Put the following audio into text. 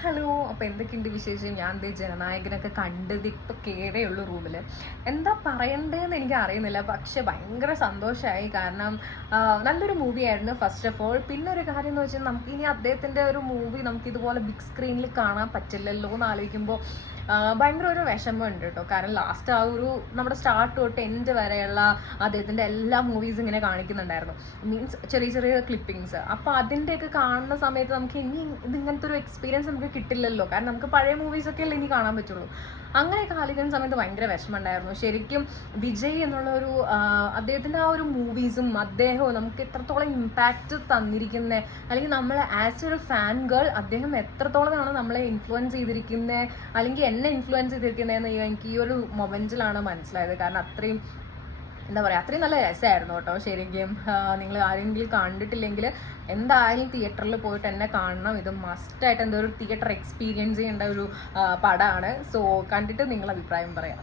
Hello, അപ്പോൾ എന്തൊക്കെയുണ്ട് വിശേഷം? ഞാൻ ദേ ജനനായകനൊക്കെ കണ്ടത് ഇപ്പോൾ കേടേയുള്ളൂ റൂമിൽ. എന്താ പറയണ്ടേന്ന് എനിക്ക് അറിയുന്നില്ല. പക്ഷെ ഭയങ്കര സന്തോഷമായി. കാരണം നല്ലൊരു മൂവിയായിരുന്നു ഫസ്റ്റ് ഓഫ് ഓൾ. പിന്നെ ഒരു കാര്യം എന്ന് വെച്ചാൽ നമുക്ക് ഇനി അദ്ദേഹത്തിൻ്റെ ഒരു മൂവി നമുക്ക് ഇതുപോലെ ബിഗ് സ്ക്രീനിൽ കാണാൻ പറ്റില്ലല്ലോ എന്ന് ആലോചിക്കുമ്പോൾ ഭയങ്കര ഒരു വിഷമമുണ്ട് കേട്ടോ. കാരണം ലാസ്റ്റ് ആ ഒരു നമ്മുടെ സ്റ്റാർട്ട് തൊട്ട് എൻഡ് വരെയുള്ള അദ്ദേഹത്തിൻ്റെ എല്ലാ മൂവീസും ഇങ്ങനെ കാണിക്കുന്നുണ്ടായിരുന്നു. മീൻസ് ചെറിയ ചെറിയ ക്ലിപ്പിങ്സ്. അപ്പോൾ അതിൻ്റെയൊക്കെ കാണുന്ന സമയത്ത് നമുക്ക് ഇനി ഇതിങ്ങനത്തെ ഒരു എക്സ്പീരിയൻസ് നമുക്ക് കിട്ടില്ലല്ലോ. കാരണം നമുക്ക് പഴയ മൂവീസൊക്കെ അല്ലേ ഇനി കാണാൻ പറ്റുള്ളൂ. അങ്ങനെയൊക്കെ ആലോചിക്കുന്ന സമയത്ത് ഭയങ്കര വിഷമമുണ്ടായിരുന്നു. ശരിക്കും വിജയ് എന്നുള്ള ഒരു അദ്ദേഹത്തിൻ്റെ ആ ഒരു മൂവീസും അദ്ദേഹവും നമുക്ക് എത്രത്തോളം ഇമ്പാക്റ്റ് തന്നിരിക്കുന്നത്, അല്ലെങ്കിൽ നമ്മൾ ആസ് ഒരു ഫാൻ ഗേൾ അദ്ദേഹം എത്രത്തോളമാണ് നമ്മളെ ഇൻഫ്ലുവൻസ് ചെയ്തിരിക്കുന്നത്, അല്ലെങ്കിൽ എന്നെ ഇൻഫ്ലുവൻസ് ചെയ്തിരിക്കുന്നതെന്ന് എനിക്ക് ഈ ഒരു മൊമെൻറ്റിലാണ് മനസ്സിലായത്. കാരണം അത്രയും എന്താ പറയുക, അത്രയും നല്ല രസമായിരുന്നു കേട്ടോ. ശരിക്കും നിങ്ങൾ ആരെങ്കിലും കണ്ടിട്ടില്ലെങ്കിൽ എന്തായാലും തിയേറ്ററിൽ പോയിട്ട് എന്നെ കാണണം. ഇത് മസ്റ്റായിട്ട് എന്തോ ഒരു തിയേറ്റർ എക്സ്പീരിയൻസ് ചെയ്യേണ്ട ഒരു പടമാണ്. സോ കണ്ടിട്ട് നിങ്ങൾ അഭിപ്രായം പറയാം.